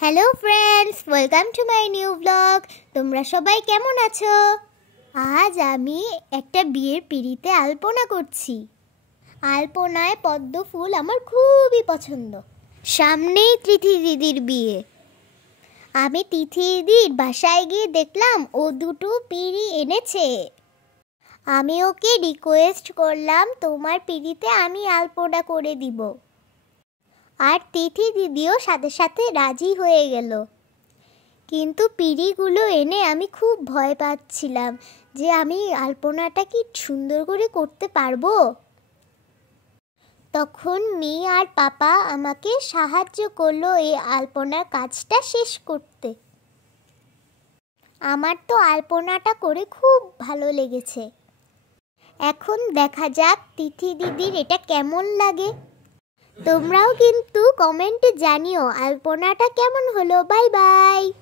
Hello friends, welcome to my new blog. তোমরা সবাই কেমন আছো? আজ আমি একটা বিয়ের পিঁড়িতে আলপনা করছি। আলপনায় পদ্ম ফুল আমার খুবই পছন্দ। সামনেই তিথি দিদির বিয়ে। আমি তিথি দিদির বাসায় গিয়ে দেখলাম ও দুটো পিঁড়ি এনেছে। আমি ওকে রিকোয়েস্ট করলাম তোমার পিঁড়িতে আমি আলপনা করে দিব। আর তিথি দিদিও সাথে সাথে রাজি হয়ে গেল। কিন্তু পিঁড়িগুলো এনে আমি খুব ভয় পাচ্ছিলাম যে আমি আলপনাটা কি সুন্দর করে করতে পারবো। তখন মেয়ে আর পাপা আমাকে সাহায্য করলো এই আলপনার কাজটা শেষ করতে। আমার তো আলপনাটা করে খুব ভালো লেগেছে। এখন দেখা যাক তিথি দিদির এটা কেমন লাগে। তোমরাও কিন্তু কমেন্টে জানিও আলপনাটা কেমন হলো। Bye bye.